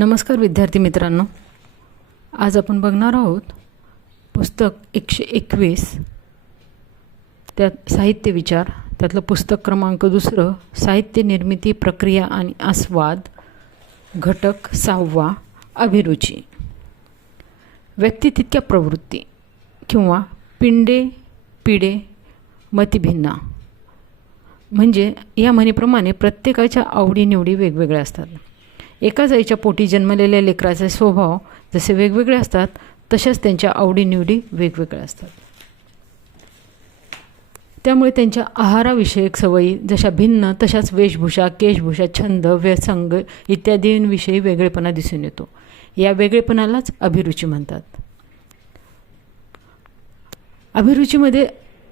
नमस्कार विद्यार्थी मित्रांनो, आज आपण बघणार आहोत पुस्तक 121 त्यात साहित्य विचार, त्यातलं पुस्तक क्रमांक 2 साहित्य निर्मिती प्रक्रिया आणि आस्वाद, घटक 6 अभिरुची. व्यक्ती तितक्या प्रवृत्ती किंवा पिंडे पिढे मतिभिन्ना, म्हणजे या म्हणीप्रमाणे प्रत्येकाच्या आवडीनिवडी वेगवेगळ्या असतात. एकाच आईच्या पोटी जन्मलेल्या लेकराचे स्वभाव जसे वेगवेगळे असतात तशाच त्यांच्या आवडीनिवडी वेगवेगळ्या असतात. त्यामुळे त्यांच्या आहाराविषयक सवयी जशा भिन्न तशाच वेशभूषा, केशभूषा, छंद, व्यसंग इत्यादींविषयी वेगळेपणा दिसून येतो. या वेगळेपणालाच अभिरुची म्हणतात. अभिरुचीमध्ये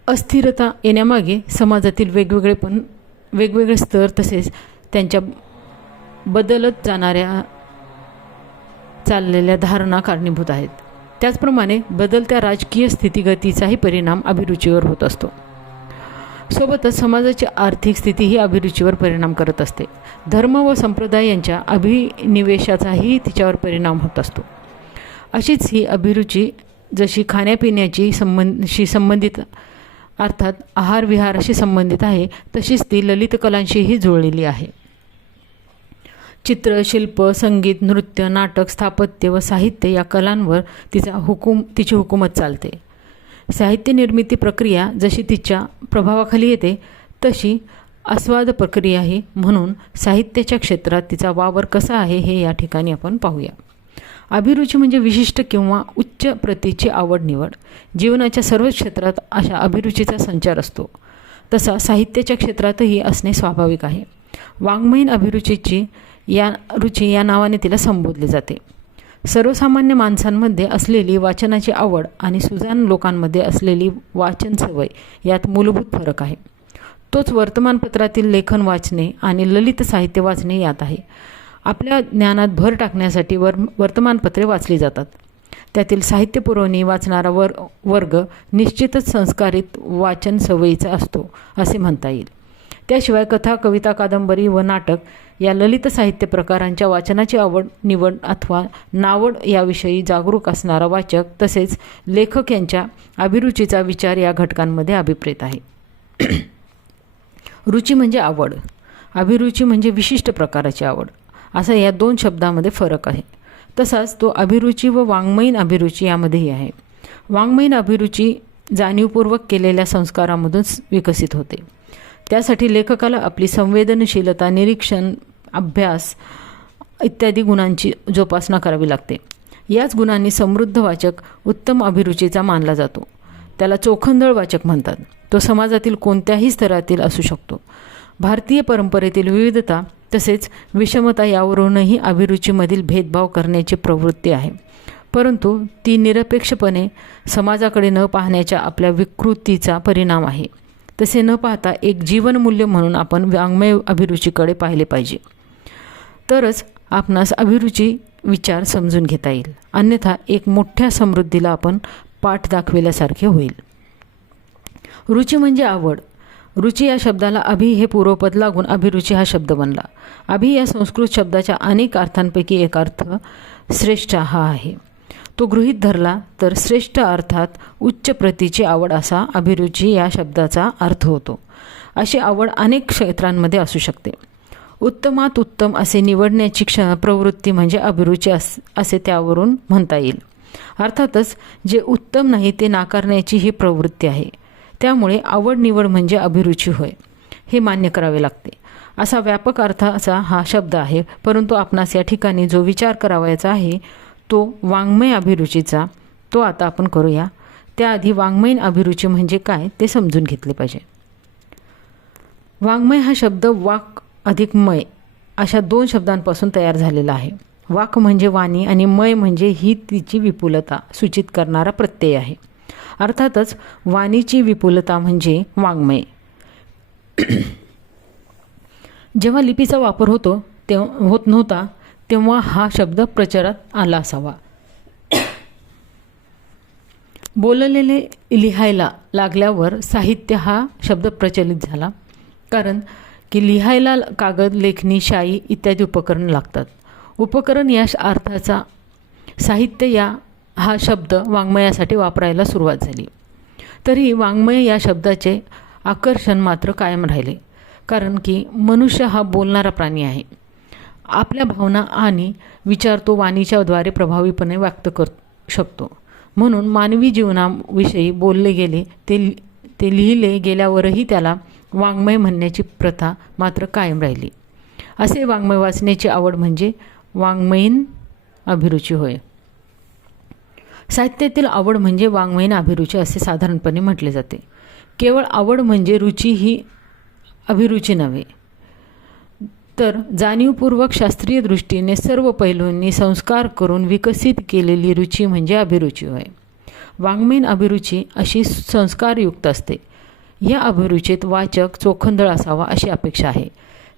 अस्थिरता येण्यामागे समाजातील वेगवेगळे स्तर तसेच त्यांच्या बदलत जाणाऱ्या चाललेल्या धारणा कारणीभूत आहेत. त्याचप्रमाणे बदलत्या राजकीय स्थितीगतीचाही परिणाम अभिरुचीवर होत असतो. सोबतच समाजाची आर्थिक स्थिती ही अभिरुचीवर परिणाम करत असते. धर्म व संप्रदाय यांच्या अभिनिवेशाचाही तिच्यावर परिणाम होत असतो. अशीच ही अभिरुची जशी खाण्यापिण्याची संबंधित अर्थात आहार विहाराशी संबंधित आहे, तशीच ती ललित कलांशीही जुळलेली आहे. चित्र, शिल्प, संगीत, नृत्य, नाटक, स्थापत्य व साहित्य या कलांवर तिची हुकूमत चालते. साहित्य निर्मिती प्रक्रिया जशी तिच्या प्रभावाखाली येते तशी आस्वाद प्रक्रियाही. म्हणून साहित्याच्या क्षेत्रात तिचा वावर कसा आहे हे या ठिकाणी आपण पाहूया. अभिरुची म्हणजे विशिष्ट किंवा उच्च प्रतीची आवड निवड. जीवनाच्या सर्व क्षेत्रात अशा अभिरुचीचा संचार असतो. तसा साहित्याच्या क्षेत्रातही असणे स्वाभाविक आहे. वाङ्मयीन अभिरुचीची या नावाने तिला संबोधले जाते. सर्वसामान्य माणसांमध्ये असलेली वाचनाची आवड आणि सुजाण लोकांमध्ये असलेली वाचन सवय यात मूलभूत फरक आहे. तोच वर्तमानपत्रातील लेखन वाचणे आणि ललित साहित्य वाचणे यात आहे. आपल्या ज्ञानात भर टाकण्यासाठी वर्तमानपत्रे वाचली जातात. त्यातील साहित्य पुरवणी वाचणारा वर्ग निश्चितच संस्कारित वाचन सवयीचा असतो असे म्हणता येईल. त्याशिवाय कथा, कविता, कादंबरी व नाटक या ललित साहित्य प्रकारांच्या वाचनाची आवड निवड अथवा नावड याविषयी जागरूक असणारा वाचक तसेच लेखक यांच्या अभिरुचीचा विचार या घटकांमध्ये अभिप्रेत आहे. रुची म्हणजे आवड, अभिरुची म्हणजे विशिष्ट प्रकाराची आवड, असा या दोन शब्दामध्ये फरक आहे. तसाच तो अभिरुची व वाङ्मयीन अभिरुची यामध्येही आहे. वाङ्मयीन अभिरुची जाणीवपूर्वक केलेल्या संस्कारामधून विकसित होते. त्यासाठी लेखकाला आपली संवेदनशीलता, निरीक्षण, अभ्यास इत्यादी गुणांची जोपासना करावी लागते. याच गुणांनी समृद्ध वाचक उत्तम अभिरुचीचा मानला जातो. त्याला चोखंदळ वाचक म्हणतात. तो समाजातील कोणत्याही स्तरातील असू शकतो. भारतीय परंपरेतील विविधता तसेच विषमता यावरूनही अभिरुचीमधील भेदभाव करण्याची प्रवृत्ती आहे. परंतु ती निरपेक्षपणे समाजाकडे न पाहण्याच्या आपल्या विकृतीचा परिणाम आहे. तसे न पाहता एक जीवनमूल्य म्हणून आपण वाङ्मय अभिरुचीकडे पाहिले पाहिजे. तरच आपणास अभिरुची विचार समजून घेता येईल. अन्यथा एक मोठ्या समृद्धीला आपण पाठ दाखविल्यासारखे होईल. रुची म्हणजे आवड. रुची या शब्दाला अभि हे पूर्वपद लागून अभिरुची हा शब्द बनला. अभि या संस्कृत शब्दाच्या अनेक अर्थांपैकी एक अर्थ श्रेष्ठ हा आहे. तो गृहीत धरला तर श्रेष्ठ अर्थात उच्च प्रतीची आवड असा अभिरुची या शब्दाचा अर्थ होतो. अशी आवड अनेक क्षेत्रांमध्ये असू शकते. उत्तमात उत्तम असे निवडण्याची प्रवृत्ती म्हणजे अभिरुची असे त्यावरून म्हणता येईल. अर्थातच जे उत्तम नाही ते नाकारण्याची ही प्रवृत्ती आहे. त्यामुळे आवड निवड म्हणजे अभिरुची होय हे मान्य करावे लागते. असा व्यापक अर्थाचा हा शब्द आहे. परंतु आपणास या ठिकाणी जो विचार करावयाचा आहे तो वाङ्मय अभिरुचीचा, तो आता आपण करूया. त्याआधी वाङ्मयीन अभिरुची म्हणजे काय ते समजून घेतले पाहिजे. वाङ्मय हा शब्द वाक अधिक मय अशा दोन शब्दांपासून तयार झालेला आहे. वाक म्हणजे वाणी आणि मय म्हणजे ही तिची विपुलता सूचित करणारा प्रत्यय आहे. अर्थातच वाणीची विपुलता म्हणजे वाङ्मय. जेव्हा लिपीचा वापर होत नव्हता तेव्हा हा शब्द प्रचारात आला असावा. बोललेले लिहायला लागल्यावर साहित्य हा शब्द प्रचलित झाला. कारण की लिहायला कागद, लेखणी, शाई इत्यादी उपकरण लागतात. उपकरण या अर्थाचा साहित्य हा शब्द वाङ्मयासाठी वापरायला सुरुवात झाली. तरी वाङ्मय या शब्दाचे आकर्षण मात्र कायम राहिले, कारण की मनुष्य हा बोलणारा प्राणी आहे. आपल्या भावना आणि विचार तो वाणीच्याद्वारे प्रभावीपणे व्यक्त कर शकतो. म्हणून मानवी जीवनाविषयी बोलले गेले ते लिहिले गेल्यावरही त्याला वाङ्मय म्हणण्याची प्रथा मात्र कायम राहिली. असे वाङ्मय वाचण्याची आवड म्हणजे वाङ्मयीन अभिरुची होय. साहित्यातील आवड म्हणजे वाङ्मयीन अभिरुची असे साधारणपणे म्हटले जाते. केवळ आवड म्हणजे रुची ही अभिरुची नव्हे, तर जाणीवपूर्वक शास्त्रीय दृष्टीने सर्व पैलूंनी संस्कार करून विकसित केलेली रुची म्हणजे अभिरुची होय. वाङ्मयीन अभिरुची अशी संस्कारयुक्त असते. या अभिरुचीत वाचक चोखंदळ असावा अशी अपेक्षा आहे.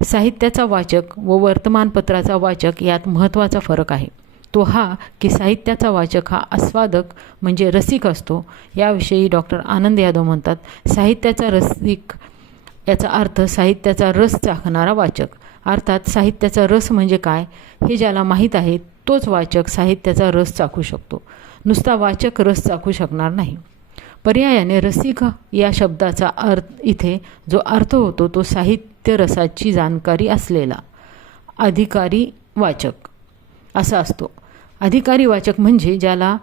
साहित्याचा वाचक व वर्तमानपत्राचा वाचक यात महत्त्वाचा फरक आहे. तो हा की साहित्याचा वाचक हा आस्वादक म्हणजे रसिक असतो. याविषयी डॉक्टर आनंद यादव म्हणतात, साहित्याचा रसिक याचा अर्थ साहित्याचा रस चाखणारा वाचक. अर्थात साहित्याचा रस म्हणजे काय हे ज्याला माहीत आहे तोच वाचक साहित्याचा रस चाखू शकतो. नुसता वाचक रस चाखू शकणार नाही. पर्यायाने रसिक या शब्दाचा इथे जो अर्थ होतो तो साहित्य रसाची जाणकारी असलेला अधिकारी वाचक असा असतो. अधिकारी वाचक म्हणजे ज्याला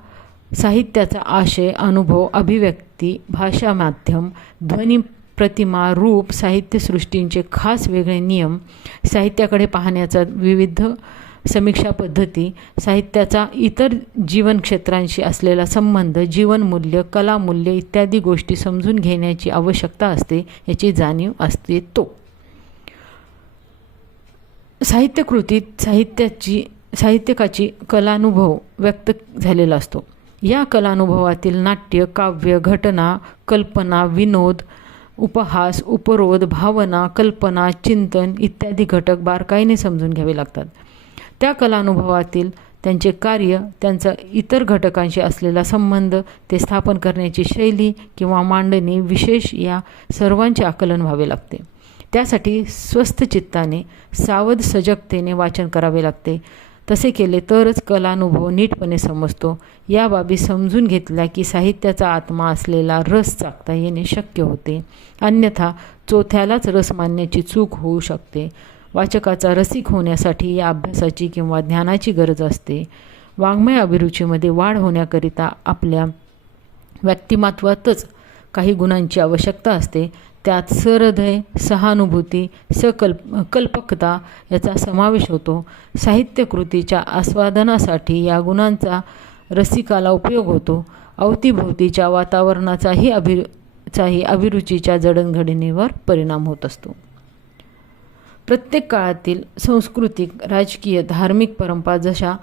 साहित्याचा आशय, अनुभव, अभिव्यक्ती, भाषा माध्यम, ध्वनी, प्रतिमा, रूप, साहित्यसृष्टींचे खास वेगळे नियम, साहित्याकडे पाहण्याचा विविध समीक्षा पद्धती, साहित्याचा इतर जीवन क्षेत्रांशी असलेला संबंध, जीवनमूल्य, कलामूल्य इत्यादी गोष्टी समजून घेण्याची आवश्यकता असते याची जाणीव असते तो. साहित्यकृतीत साहित्यकाची कलानुभव व्यक्त झालेला असतो. या कलानुभवातील नाट्य, काव्य, घटना, कल्पना, विनोद, उपहास, उपरोध, भावना, कल्पना, चिंतन इत्यादी घटक बारकाईने समजून घ्यावे लागतात. त्या कलानुभवातील त्यांचे कार्य, त्यांचा इतर घटकांशी असलेला संबंध, ते स्थापन करण्याची शैली किंवा मांडणी विशेष या सर्वांचे आकलन व्हावे लागते. त्यासाठी स्वस्थ चित्ताने, सावध सजगतेने वाचन करावे लागते. तसे केले तरच कलानुभव नीटपणे समजतो. या बाबी समजून घेतल्या की साहित्याचा आत्मा असलेला रस चाखता येणे शक्य होते. अन्यथा चोथ्यालाच रस मानण्याची चूक होऊ शकते. वाचकाचा रसिक होण्यासाठी या अभ्यासाची किंवा ज्ञानाची गरज असते. वाङ्मय अभिरुचीमध्ये वाढ होण्याकरिता आपल्या व्यक्तिमत्वातच काही गुणांची आवश्यकता असते. त्यात सहृदय, सहानुभूती, कल्पकता याचा समावेश होतो. साहित्यकृतीच्या आस्वादनासाठी या गुणांचा रसिकाला उपयोग होतो. अवतीभोवतीच्या वातावरणाचाही अभिरुचीच्या जडणघडणीवर परिणाम होत असतो. प्रत्येक काळातील सांस्कृतिक, राजकीय, धार्मिक परंपरा जशा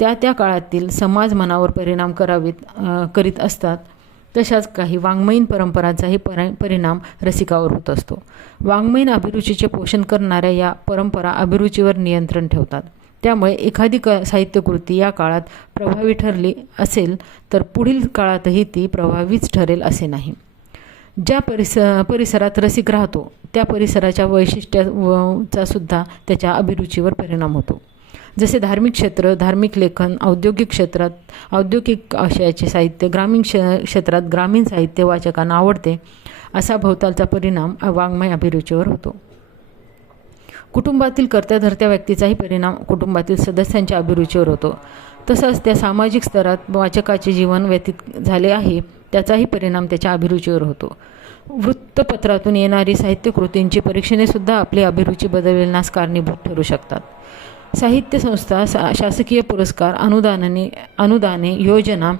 त्या काळातील समाज मनावर परिणाम करीत असतात, तशाच काही वाङ्मयीन परंपरांचाही परिणाम रसिकावर होत असतो. वाङ्मयीन अभिरुचीचे पोषण करणाऱ्या या परंपरा अभिरुचीवर नियंत्रण ठेवतात. त्यामुळे एखादी साहित्यकृती या काळात प्रभावी ठरली असेल तर पुढील काळातही ती प्रभावीच ठरेल असे नाही. ज्या परिसरात रसिक राहतो त्या परिसराच्या वैशिष्ट्याचा सुद्धा त्याच्या अभिरुचीवर परिणाम होतो. जसे धार्मिक क्षेत्र, धार्मिक लेखन, औद्योगिक क्षेत्रात औद्योगिक आशयाचे साहित्य, ग्रामीण क्षेत्रात ग्रामीण साहित्य वाचकांना आवडते, असा भोवतालचा परिणाम वाङ्मय अभिरुचीवर होतो. कुटुंबातील कर्त्या-धर्त्या व्यक्तीचाही परिणाम कुटुंबातील सदस्यांच्या अभिरुचीवर होतो. तसंच त्या सामाजिक स्तरात वाचकाचे जीवन व्यतीत झाले आहे त्याचाही परिणाम त्याच्या अभिरुचीवर होतो. वृत्तपत्रातून येणारी साहित्यकृतींची परीक्षणे सुद्धा आपली अभिरुची बदलण्यास कारणीभूत ठरू शकतात. साहित्य संस्था, शासकीय पुरस्कार, अनुदाने, योजना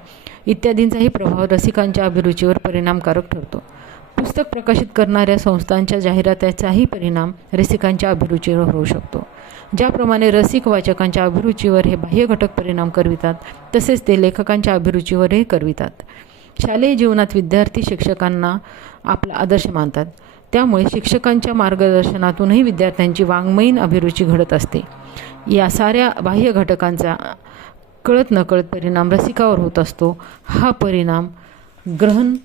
इत्यादींचाही प्रभाव रसिकांच्या अभिरुचीवर परिणामकारक ठरतो. पुस्तक प्रकाशित करणाऱ्या संस्थांच्या जाहिरातीचाही परिणाम रसिकांच्या अभिरुचीवर होऊ शकतो. ज्याप्रमाणे रसिक वाचकांच्या अभिरुचीवर हे बाह्य घटक परिणाम करवितात, तसेच ते लेखकांच्या अभिरुचीवरही करवितात. शालेय जीवनात विद्यार्थी शिक्षकांना आपला आदर्श मानतात. त्यामुळे शिक्षकांच्या मार्गदर्शनातूनही विद्यार्थ्यांची वाङ्मयीन अभिरुची घडत असते. या साऱ्या बाह्य घटकांचा कळत नकळत परिणाम रसिकावर होत असतो. हा परिणाम ग्रहण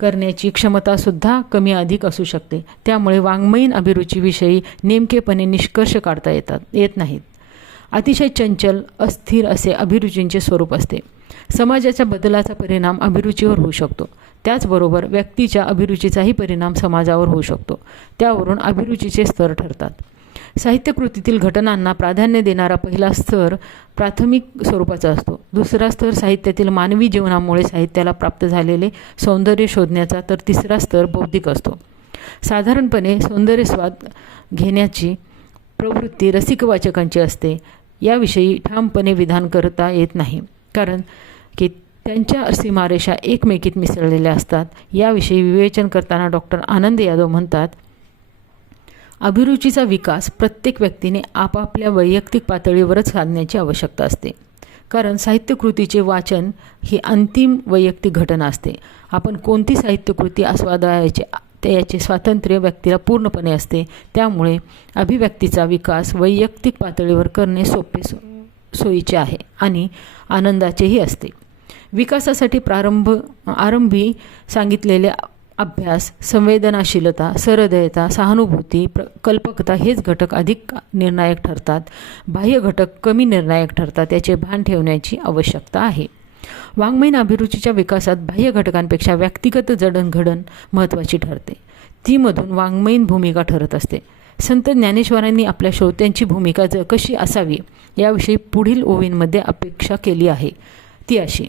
करण्याची क्षमतासुद्धा कमी अधिक असू शकते. त्यामुळे वाङ्मयीन अभिरुचीविषयी नेमकेपणे निष्कर्ष काढता येत नाहीत. अतिशय चंचल अस्थिर असे अभिरुचींचे स्वरूप असते. समाजाच्या बदलाचा परिणाम अभिरुचीवर होऊ शकतो. त्याचबरोबर व्यक्तीच्या अभिरुचीचाही परिणाम समाजावर होऊ शकतो. त्यावरून अभिरुचीचे स्तर ठरतात. साहित्यकृतीतील घटनांना प्राधान्य देणारा पहिला स्तर प्राथमिक स्वरूपाचा असतो. दुसरा स्तर साहित्यातील मानवी जीवनामुळे साहित्याला प्राप्त झालेले सौंदर्य शोधण्याचा, तर तिसरा स्तर बौद्धिक असतो. साधारणपणे सौंदर्यस्वाद घेण्याची प्रवृत्ती रसिक वाचकांची असते. याविषयी ठामपणे विधान करता येत नाही, कारण की त्यांच्या सीमारेषा एकमेकीत मिसळलेल्या असतात. याविषयी विवेचन करताना डॉक्टर आनंद यादव म्हणतात, अभिरुचीचा विकास प्रत्येक व्यक्तीने आपापल्या वैयक्तिक पातळीवरच साधण्याची आवश्यकता असते. कारण साहित्यकृतीचे वाचन ही अंतिम वैयक्तिक घटना असते. आपण कोणती साहित्यकृती आस्वादायचे याचे स्वातंत्र्य व्यक्तीला पूर्णपणे असते. त्यामुळे अभिव्यक्तीचा विकास वैयक्तिक पातळीवर करणे सोपे सोयीचे आहे आणि आनंदाचेही असते. विकासासाठी आरंभी सांगितलेले अभ्यास, संवेदनाशीलता, सहृदयता, सहानुभूती, कल्पकता हेच घटक अधिक निर्णायक ठरतात. बाह्य घटक कमी निर्णायक ठरतात. याचे भान ठेवण्याची आवश्यकता आहे. वाङ्मयीन अभिरुचीच्या विकासात बाह्य घटकांपेक्षा व्यक्तिगत जडणघडण महत्त्वाची ठरते. ती मधून वाङ्मयीन भूमिका ठरत असते. संत ज्ञानेश्वरांनी आपल्या श्रोत्यांची भूमिका कशी असावी याविषयी पुढील ओवींमध्ये अपेक्षा केली आहे. ती अशी: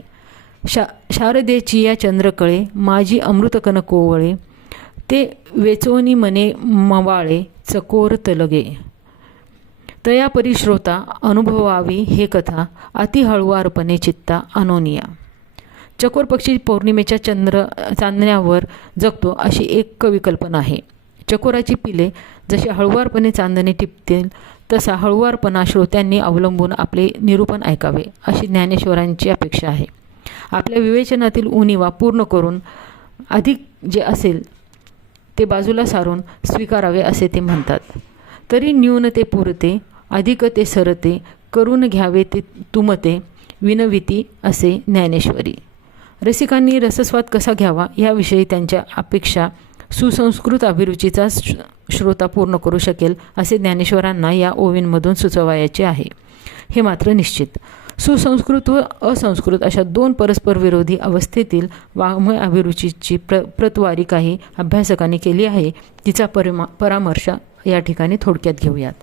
शारदेची या चंद्रकळे, माझी अमृतकन कोवळे, ते वेचोनी मने मवाळे, चकोर तलगे, तया परिश्रोता अनुभवावी हे कथा, अति हळुवारपणे चित्ता अनोनिया. चकोर पक्षी पौर्णिमेच्या चांदण्यावर जगतो अशी एक कविकल्पना आहे. चकोराची पिले जशी हळुवारपणे चांदणे टिपतील तसा हळुवारपणा श्रोत्यांनी अवलंबून आपले निरूपण ऐकावे अशी ज्ञानेश्वरांची अपेक्षा आहे. आपल्या विवेचनातील उणिवा पूर्ण करून अधिक जे असेल ते बाजूला सारून स्वीकारावे असे ते म्हणतात. तरी न्यून ते पुरते, अधिक ते सरते, करून घ्यावे ते तुमते, विनविती असे ज्ञानेश्वरी. रसिकांनी रसस्वाद कसा घ्यावा याविषयी त्यांच्या अपेक्षा सुसंस्कृत अभिरुचीचा श्रोता पूर्ण करू शकेल असे ज्ञानेश्वरांना या ओवींमधून सुचवायचे आहे. हे मात्र निश्चित. सुसंस्कृत व असंस्कृत अशा दोन परस्पर विरोधी अवस्थेतील वाङ्मय अभिरुचीची प्रतवारी काही अभ्यासकांनी केली आहे. तिचा परामर्श या ठिकाणी थोडक्यात घेऊयात.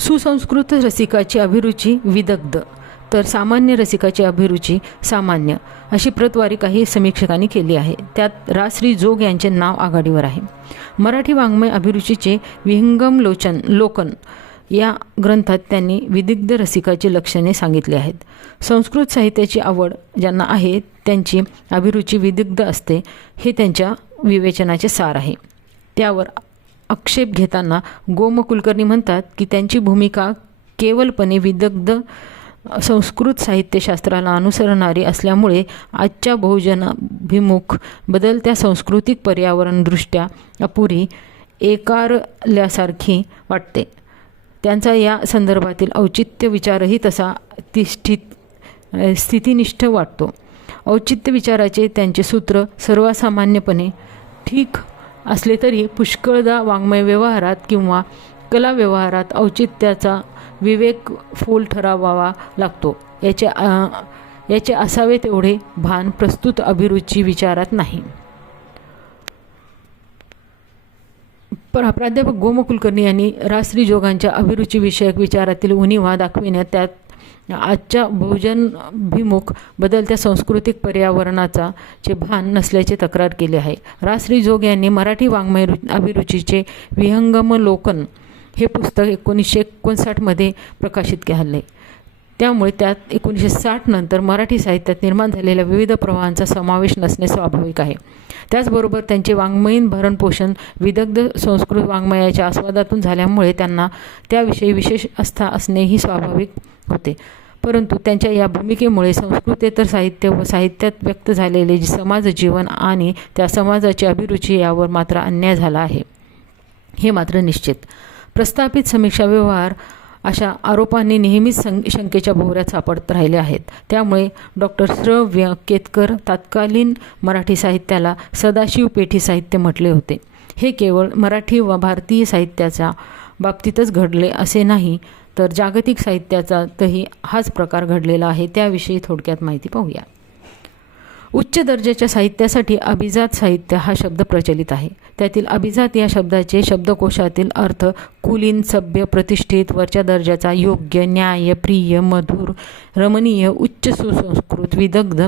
सुसंस्कृत रसिकाची अभिरुची विदग्ध, तर सामान्य रसिकाची अभिरुची सामान्य अशी प्रतवारी काही समीक्षकांनी केली आहे. त्यात रा.श्री. जोग यांचे नाव आघाडीवर आहे. मराठी वाङ्मय अभिरुचीचे विहंगम लोकन या ग्रंथात त्यांनी विदग्ध रसिकाची लक्षणे सांगितली आहेत. संस्कृत साहित्याची आवड ज्यांना आहे त्यांची अभिरुची विदग्ध असते हे त्यांच्या विवेचनाचे सार आहे. त्यावर आक्षेप घेताना गोम कुलकर्णी म्हणतात की त्यांची भूमिका केवलपणे विदग्ध संस्कृत साहित्यशास्त्राला अनुसरणारी असल्यामुळे आजच्या बहुजनाभिमुख बदलत्या सांस्कृतिक पर्यावरणदृष्ट्या अपुरी एकारल्यासारखी वाटते. त्यांचा या संदर्भातील औचित्य विचारही तसा स्थितिनिष्ठ वाटतो. औचित्य विचाराचे त्यांचे सूत्र सर्वसामान्यपणे ठीक असले तरी पुष्कळदा वाङ्मय व्यवहारात किंवा कला व्यवहारात औचित्याचा विवेक फोल ठरावावा लागतो. याचे असावे तेवढे भान प्रस्तुत अभिरुची विचारात नाही. प्राध्यापक गोम कुलकर्णी यांनी रा.श्री. जोगांच्या अभिरुची विषयक विचारातील उणिवा दाखविण्यात त्यात आजच्या बहुजनाभिमुख बदलत्या सांस्कृतिक पर्यावरणाचा चे भान नसल्याचे तक्रार केली आहे. रा.श्री. जोग यांनी मराठी वाङ्मय अभिरुचीचे विहंगम लोकन हे पुस्तक 1959 प्रकाशित केले. त्यामुळे त्यात 1960 नंतर मराठी साहित्यात निर्माण झालेल्या विविध प्रवाहांचा समावेश नसणे स्वाभाविक आहे. त्याचबरोबर त्यांचे वाङ्मयीन भरणपोषण विदग्ध संस्कृत वाङ्मयाच्या आस्वादातून झाल्यामुळे त्यांना त्याविषयी विशेष आस्था असणेही स्वाभाविक होते. परंतु त्यांच्या या भूमिकेमुळे संस्कृतेतर साहित्य व साहित्यात व्यक्त झालेले समाज जीवन आणि त्या समाजाची अभिरुची यावर मात्र अन्याय झाला आहे. हे मात्र निश्चित. प्रस्थापित समीक्षा व्यवहार अशा आरोपांनी नेहमीच शंकेच्या भोवऱ्यात सापडत राहिले आहेत. त्यामुळे डॉक्टर श्र. केतकर तत्कालीन मराठी साहित्याला सदाशिव पेठी साहित्य म्हटले होते. हे केवळ मराठी व भारतीय साहित्याचा बाबतीतच घडले असे नाही, तर जागतिक साहित्याचाही हाच प्रकार घडलेला आहे. त्याविषयी थोडक्यात माहिती पाहूया. उच्च दर्जाच्या साहित्यासाठी अभिजात साहित्य हा शब्द प्रचलित आहे. त्यातील अभिजात या शब्दाचे शब्दकोशातील अर्थ कुलीन, सभ्य, प्रतिष्ठित, वरच्या दर्जाचा, योग्य, न्याय, प्रिय, मधुर, रमणीय, उच्च, सुसंस्कृत, विदग्ध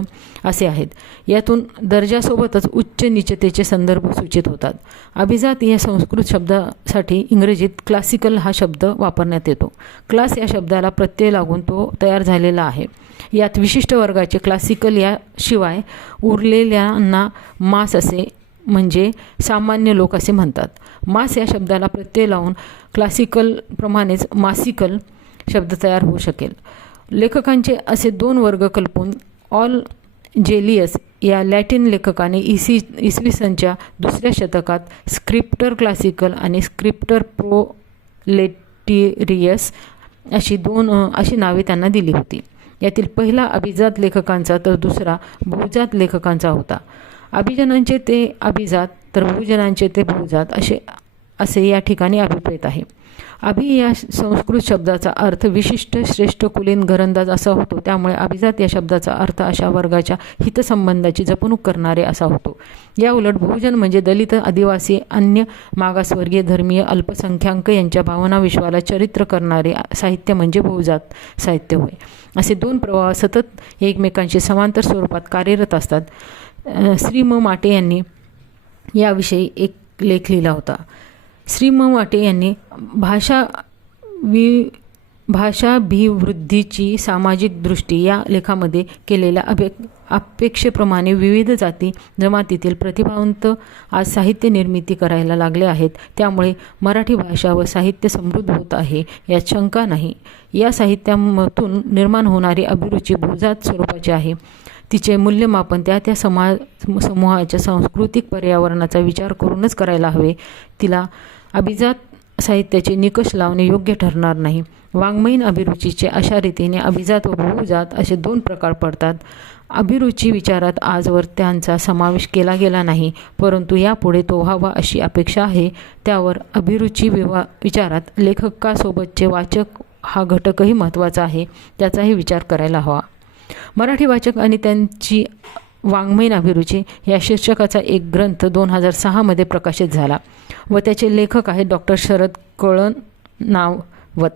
असे आहेत. यातून दर्जासोबतच उच्च नीचतेचे संदर्भ सूचित होतात. अभिजात या संस्कृत शब्दासाठी इंग्रजीत क्लासिकल हा शब्द वापरण्यात येतो. क्लास या शब्दाला प्रत्यय लागून तो तयार झालेला आहे. यात विशिष्ट वर्गाचे क्लासिकल याशिवाय उरलेल्यांना मास असे म्हणजे सामान्य लोक असे म्हणतात. मास या शब्दाला प्रत्यय लावून क्लासिकल प्रमाणेच मासिकल शब्द तयार होऊ शकेल. लेखकांचे असे दोन वर्ग कल्पून ऑल जेलियस या लॅटिन लेखकाने इसवी सनच्या 2ऱ्या शतकात स्क्रिप्टर क्लासिकल आणि स्क्रिप्टर प्रोलेटेरियस अशी नावे त्यांना दिली होती. यातील पहिला अभिजात लेखकांचा तर दुसरा बहुजात लेखकांचा होता. अभिजनांचे ते अभिजात तर बहुजनांचे ते बहुजात असे या ठिकाणी अभिप्रेत आहे. अभि या संस्कृत शब्दाचा अर्थ विशिष्ट, श्रेष्ठ, कुलीन, घरंदाज असा होतो. त्यामुळे अभिजात या शब्दाचा अर्थ अशा वर्गाच्या हितसंबंधाची जपणूक करणारे असा होतो. या उलट बहुजन म्हणजे दलित, आदिवासी, अन्य मागासवर्गीय, धर्मीय, अल्पसंख्याक यांच्या भावना विश्वाला चरित्र करणारे साहित्य म्हणजे बहुजात साहित्य होय. असे दोन प्रवाह सतत एकमेकांशी समांतर स्वरूपात कार्यरत असतात. श्री म माटे यांनी याविषयी एक लेख लिहिला होता. श्री म माटे यांनी भाषाभिवृद्धीची सामाजिक दृष्टी या लेखामध्ये केलेल्या अपेक्षेप्रमाणे विविध जाती जमातीतील प्रतिभावंत आज साहित्य निर्मिती करायला लागले आहेत. त्यामुळे मराठी भाषा व साहित्य समृद्ध होत आहे यात शंका नाही. या साहित्यातून निर्माण होणारी अभिरुची बहुजात स्वरूपाची आहे. तिचे मूल्यमापन त्या समूहाच्या सांस्कृतिक पर्यावरणाचा विचार करूनच करायला हवे. तिला अभिजात साहित्याचे निकष लावणे योग्य ठरणार नाही. वाङ्मयीन अभिरुचीचे अशा रीतीने अभिजात व बहुजात असे दोन प्रकार पडतात. अभिरुची विचारात आजवर त्यांचा समावेश केला गेला नाही, परंतु यापुढे तो व्हावा अशी अपेक्षा आहे. त्यावर अभिरुची विचारात लेखकासोबतचे वाचक हा घटकही महत्त्वाचा आहे, त्याचाही विचार करायला हवा. मराठी वाचक आणि त्यांची वाङ्मयीन अभिरुची या शीर्षकाचा एक ग्रंथ 2006 प्रकाशित झाला व त्याचे लेखक आहेत डॉक्टर शरद कळणावत.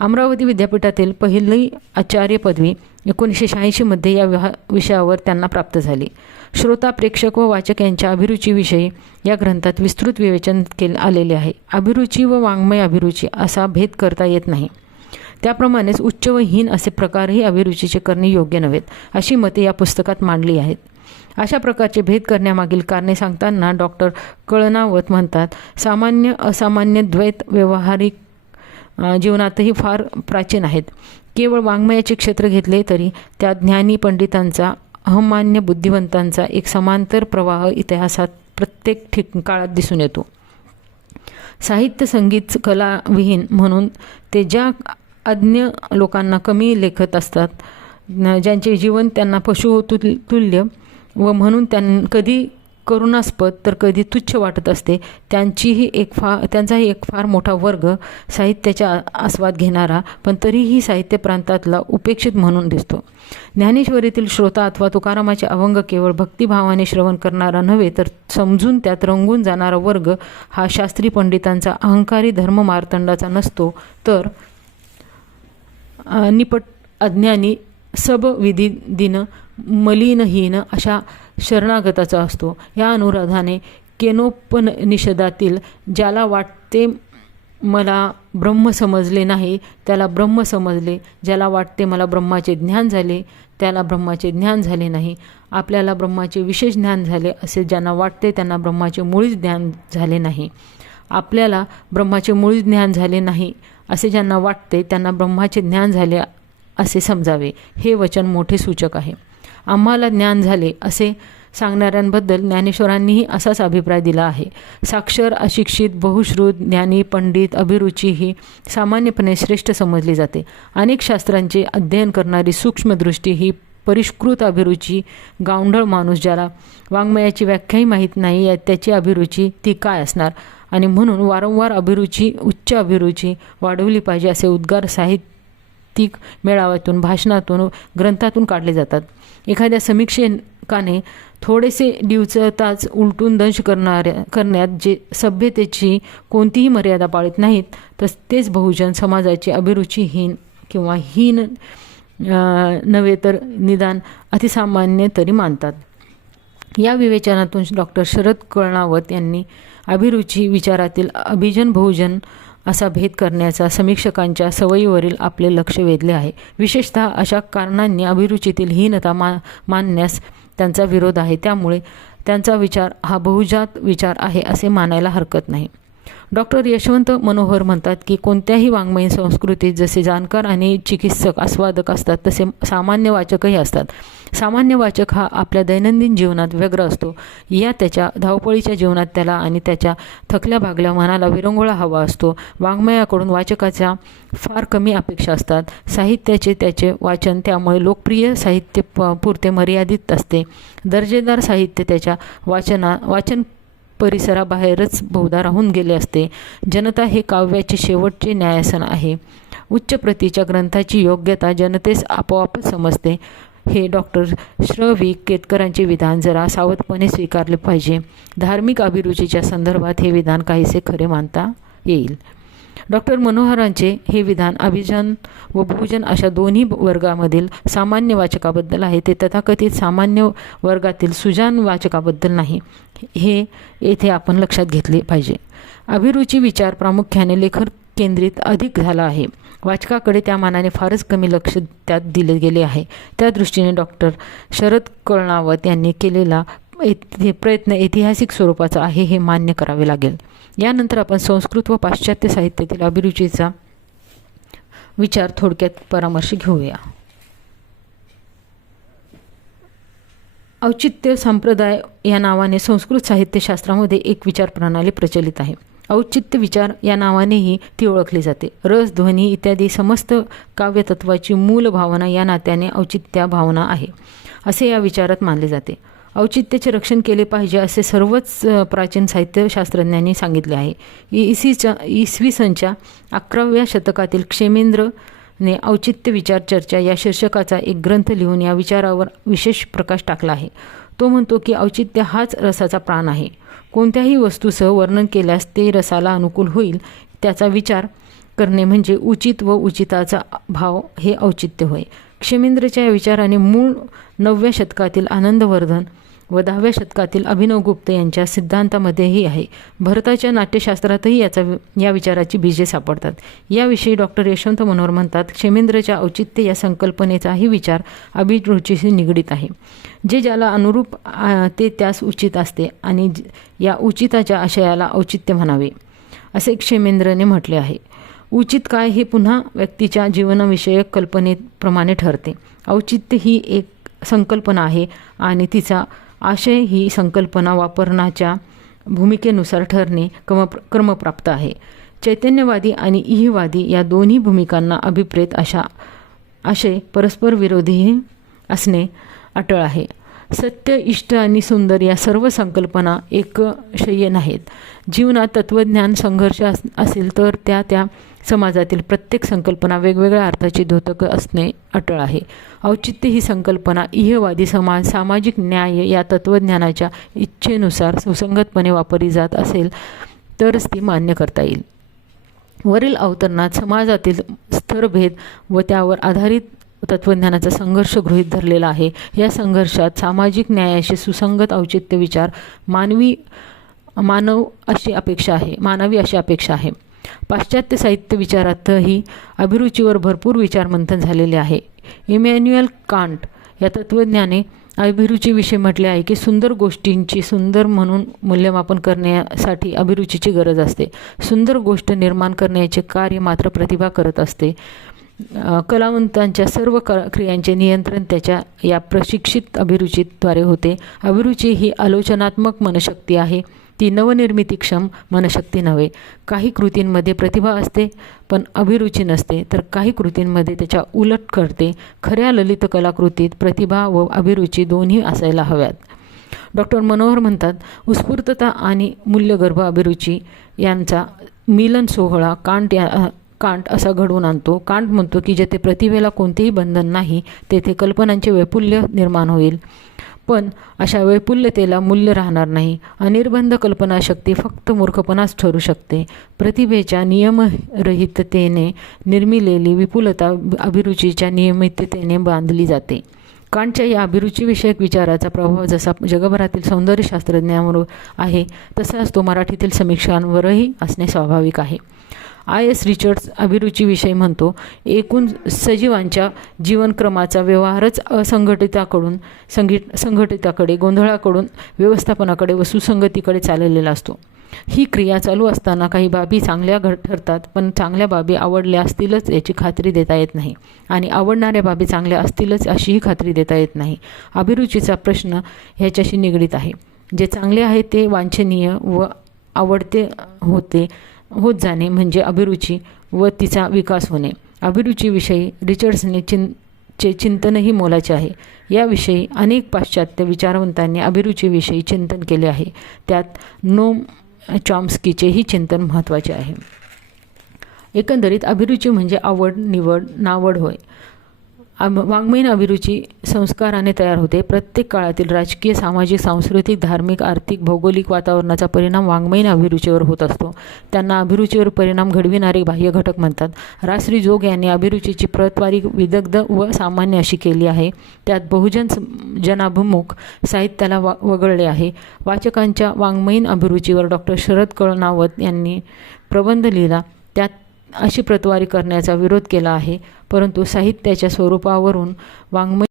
अमरावती विद्यापीठातील पहिली आचार्य पदवी 1986 या विषयावर त्यांना प्राप्त झाली. श्रोता, प्रेक्षक व वाचक यांच्या अभिरुचीविषयी या ग्रंथात विस्तृत विवेचन आलेले आहे. अभिरुची व वाङ्मय अभिरुची असा भेद करता येत नाही. त्याप्रमाणेच उच्च व हीन असे प्रकारही अभिरुचीचे करणे योग्य नव्हेत, अशी मते या पुस्तकात मांडली आहेत. अशा प्रकारचे भेद करण्यामागील कारणे सांगताना डॉक्टर कळणावत म्हणतात, सामान्य असामान्य द्वैत व्यावहारिक जीवनातही फार प्राचीन आहेत. केवळ वाङ्मयाचे क्षेत्र घेतले तरी त्यात ज्ञानी पंडितांचा, अहमान्य बुद्धिवंतांचा एक समांतर प्रवाह इतिहासात प्रत्येक काळात दिसून येतो. साहित्य, संगीत, कला विहीन म्हणून ते ज्या अज्ञ लोकांना कमी लेखत असतात, ज्यांचे जीवन त्यांना पशुतुल्य व म्हणून कधी करुणास्पद तर कधी तुच्छ वाटत असते, त्यांचाही एक फार मोठा वर्ग साहित्याचा आस्वाद घेणारा पण तरीही साहित्य प्रांतातला उपेक्षित म्हणून दिसतो. ज्ञानेश्वरीतील श्रोता अथवा तुकारामाचे अभंग केवळ भक्तिभावाने श्रवण करणारा नव्हे तर समजून त्यात रंगून जाणारा वर्ग हा शास्त्री पंडितांचा अहंकारी धर्म मार्तंडाचा नसतो, तर निपट अज्ञानी सबविधीन मलिनहीन अशा शरणागताचा असतो. या अनुराधाने केनोपनिषदातील ज्याला वाटते मला ब्रह्म समजले नाही त्याला ब्रह्म समजले, ज्याला वाटते मला ब्रह्माचे ज्ञान झाले त्याला ब्रह्माचे ज्ञान झाले नाही, आपल्याला ब्रह्माचे विशेष ज्ञान झाले असे ज्यांना वाटते त्यांना ब्रह्माचे मुळीच ज्ञान झाले नाही, आपल्याला ब्रह्माचे मुळीच ज्ञान झाले नाही असे ज्यांना वाटते त्यांना ब्रह्माचे ज्ञान झाले असे समजावे. हे वचन मोठे सूचक आहे. आम्हाला ज्ञान झाले असे सांगणाऱ्यांबद्दल ज्ञानेश्वरांनीही असाच अभिप्राय दिला आहे. साक्षर, अशिक्षित, बहुश्रुत, ज्ञानी, पंडित अभिरुची ही सामान्यपणे श्रेष्ठ समजली जाते. अनेक शास्त्रांचे अध्ययन करणारी सूक्ष्मदृष्टी ही परिष्कृत अभिरुची. गावंढळ माणूस ज्याला वाङ्मयाची व्याख्याही माहीत नाही त्याची अभिरुची ती काय असणार. आणि म्हणून वारंवार उच्च अभिरुची वाढवली पाहिजे असे उद्गार साहित्यिक मेळाव्यातून, भाषणातून, ग्रंथातून काढले जातात. एखाद्या समीक्षकाने थोडेसे डिवचताच उलटून दंश करण्यात जे सभ्यतेची कोणतीही मर्यादा पाळत नाहीत, तेच बहुजन समाजाची अभिरुचीहीन किंवा हीन नव्हे तर निदान अतिसामान्य तरी मानतात. या विवेचनातून डॉक्टर शरद कळणावत यांनी अभिरुची विचारातील अभिजन बहुजन असा भेद करण्याचा समीक्षकांच्या सवयीवरील आपले लक्ष वेधले आहे. विशेषतः अशा कारणांनी अभिरुचीतील हीनता मानण्यास त्यांचा विरोध आहे. त्यामुळे त्यांचा विचार हा बहुजात विचार आहे असे मानायला हरकत नाही. डॉक्टर यशवंत मनोहर म्हणतात की कोणत्याही वाङ्मयीन संस्कृतीत जसे जाणकार आणि चिकित्सक आस्वादक असतात तसे सामान्य वाचकही असतात. सामान्य वाचक हा आपल्या दैनंदिन जीवनात व्यग्र असतो. त्याच्या धावपळीच्या जीवनात त्याला आणि त्याच्या थकल्या भागल्या मनाला विरंगुळा हवा असतो. वाङ्मयाकडून वाचकाच्या फार कमी अपेक्षा असतात. साहित्याचे त्याचे वाचन त्यामुळे लोकप्रिय साहित्य पुरते मर्यादित असते. दर्जेदार साहित्य त्याच्या वाचन परिसराबाहेरच बहुधा राहून गेले असते. जनता हे काव्याचे शेवटचे न्यायासन आहे. उच्च प्रतीच्या ग्रंथाची योग्यता जनतेस आपोआपच समजते. हे डॉक्टर श्र.वि. केतकरांचे विधान जरा सावधपणे स्वीकारले पाहिजे. धार्मिक अभिरुचीच्या संदर्भात हे विधान काहीसे खरे मानता येईल. डॉक्टर मनोहरांचे हे विधान अभिजन व बहुजन अशा दोन्ही वर्गामधील सामान्य वाचकाबद्दल आहे. ते तथाकथित सामान्य वर्गातील सुजान वाचकाबद्दल नाही, हे येथे आपण लक्षात घेतले पाहिजे. अभिरुची विचार प्रामुख्याने लेखन केंद्रित अधिक झाला आहे. वाचकाकडे त्या मानाने फारच कमी लक्ष त्यात दिले गेले आहे. त्या दृष्टीने डॉक्टर शरद कळणावत यांनी केलेला प्रयत्न ऐतिहासिक स्वरूपाचा आहे हे मान्य करावे लागेल. यानंतर आपण संस्कृत व पाश्चात्य साहित्यातील अभिरुचीचा विचार थोडक्यात परामर्श घेऊया. औचित्य संप्रदाय या नावाने संस्कृत साहित्यशास्त्रामध्ये एक विचार प्रणाली प्रचलित आहे. औचित्य विचार या नावानेही ती ओळखली जाते. रस, ध्वनी इत्यादी समस्त काव्यतत्वाची मूल भावना या नात्याने औचित्य भावना आहे असे या विचारात मानले जाते. औचित्याचे रक्षण केले पाहिजे असे सर्वच प्राचीन साहित्यशास्त्रज्ञांनी सांगितले आहे. इसवी सनच्या 11व्या शतकातील क्षेमेंद्रने औचित्य विचार चर्चा या शीर्षकाचा एक ग्रंथ लिहून या विचारावर विशेष प्रकाश टाकला आहे. तो म्हणतो की औचित्य हाच रसाचा प्राण आहे. कोणत्याही वस्तूसह वर्णन केल्यास ते रसाला अनुकूल होईल त्याचा विचार करणे म्हणजे उचित व उचिताचा भाव हे औचित्य होय. क्षेमेंद्रच्या या विचाराने मूळ 9व्या शतकातील आनंदवर्धन व 10व्या शतकातील अभिनवगुप्त यांच्या सिद्धांतामध्येही आहे. भरताच्या नाट्यशास्त्रातही या विचाराची बीजे सापडतात. याविषयी डॉक्टर यशवंत मनोहर म्हणतात, क्षेमेंद्रच्या औचित्य या संकल्पनेचाही विचार अभिरुचीशी निगडीत आहे. जे ज्याला अनुरूप ते त्यास उचित असते आणि या उचिताच्या आशयाला औचित्य म्हणावे असे क्षेमेंद्रने म्हटले आहे. उचित काय हे पुन्हा व्यक्तीच्या जीवनविषयक कल्पनेप्रमाणे ठरते. औचित्य ही एक संकल्पना आहे आणि तिचा आशय ही संकल्पना वापरण्याच्या भूमिकेनुसार ठरणे क्रमप्राप्त आहे. चैतन्यवादी आणि इहवादी या दोन्ही भूमिकांना अभिप्रेत अशा आशय परस्पर विरोधी असणे अटळ आहे. सत्य, इष्ट आणि सुंदर या सर्व संकल्पना एकशय्य नाहीत. जीवनात तत्त्वज्ञान संघर्ष असेल तर त्या समाजातील प्रत्येक संकल्पना वेगवेगळ्या अर्थाची द्योतक असणे अटळ आहे. औचित्य ही संकल्पना इहवादी सामाजिक न्याय या तत्त्वज्ञानाच्या इच्छेनुसार सुसंगतपणे वापरली जात असेल तरच ती मान्य करता येईल. वरील अवतरणात समाजातील स्तरभेद व त्यावर आधारित तत्त्वज्ञानाचा संघर्ष गृहीत धरलेला आहे. या संघर्षात सामाजिक न्यायाशी सुसंगत औचित्य विचार मानवी अशी अपेक्षा आहे. पाश्चात्य साहित्य विचारातही अभिरुचीवर भरपूर विचारमंथन झालेले आहे. इमॅन्युएल कांट या तत्त्वज्ञाने अभिरुचीविषयी म्हटले आहे की सुंदर गोष्टींची सुंदर म्हणून मूल्यमापन करण्यासाठी अभिरुचीची गरज असते. सुंदर गोष्ट निर्माण करण्याचे कार्य मात्र प्रतिभा करत असते. कलावंतांच्या सर्व क्रियांचे नियंत्रण त्याच्या या प्रशिक्षित अभिरुचीद्वारे होते. अभिरुची ही आलोचनात्मक मनशक्ती आहे, ती नवनिर्मितीक्षम मनशक्ती नव्हे. काही कृतींमध्ये प्रतिभा असते पण अभिरुची नसते, तर काही कृतींमध्ये त्याच्या उलट घडते. खऱ्या ललित कलाकृतीत प्रतिभा व अभिरुची दोन्ही असायला हव्यात. डॉक्टर मनोहर म्हणतात, उत्स्फूर्तता आणि मूल्यगर्भ अभिरुची यांचा मिलन सोहळा कांट असा घडवून आणतो. कांट म्हणतो की जेथे प्रतिभेला कोणतेही बंधन नाही तेथे कल्पनांचे वैपुल्य निर्माण होईल, पण अशा वैपुल्यतेला मूल्य राहणार नाही. अनिर्बंध कल्पनाशक्ती फक्त मूर्खपणाच ठरू शकते. प्रतिभेच्या नियमरहिततेने निर्मिलेली विपुलता अभिरुचीच्या नियमिततेने बांधली जाते. कांटच्या या अभिरुचीविषयक विचाराचा प्रभाव जसा जगभरातील सौंदर्यशास्त्रज्ञांवर आहे तसाच तो मराठीतील समीक्षांवरही असणे स्वाभाविक आहे. I.S. रिचर्ड्स अभिरुचीविषयी म्हणतो, एकूण सजीवांच्या जीवनक्रमाचा व्यवहारच असंघटिताकडून संघटिताकडे, गोंधळाकडून व्यवस्थापनाकडे व सुसंगतीकडे चाललेला असतो. ही क्रिया चालू असताना काही बाबी चांगल्या ठरतात, पण चांगल्या बाबी आवडल्या असतीलच याची खात्री देता येत नाही आणि आवडणाऱ्या बाबी चांगल्या असतीलच अशीही खात्री देता येत नाही. अभिरुचीचा प्रश्न ह्याच्याशी निगडीत आहे. जे चांगले आहे ते वांछनीय व आवडते होत जाणे म्हणजे अभिरुची व तिचा विकास होणे. अभिरुचीविषयी रिचर्ड्सने चिंतनही मोलाचे आहे. याविषयी अनेक पाश्चात्य विचारवंतांनी अभिरुचीविषयी चिंतन केले आहे. त्यात नोम चॉम्स्कीचेही चिंतन महत्त्वाचे आहे. एकंदरीत अभिरुची म्हणजे आवड, निवड, नावड होय. वाङ्मयीन अभिरुची संस्काराने तयार होते. प्रत्येक काळातील राजकीय, सामाजिक, सांस्कृतिक, धार्मिक, आर्थिक, भौगोलिक वातावरणाचा परिणाम वाङ्मयीन अभिरुचीवर होत असतो. त्यांना अभिरुचीवर परिणाम घडविणारे बाह्य घटक म्हणतात. राश्री जोग यांनी अभिरुचीची प्रतवारी विदग्ध व सामान्य अशी केली आहे. त्यात बहुजन जनाभिमुख साहित्याला वगळले आहे. वाचकांच्या वाङ्मयीन अभिरुचीवर डॉक्टर शरद कळनावत यांनी प्रबंध लिहिला. त्यात अशी प्रतवारी करण्याचा विरोध केला आहे, परंतु साहित्याच्या स्वरूपावरून वाङ्मय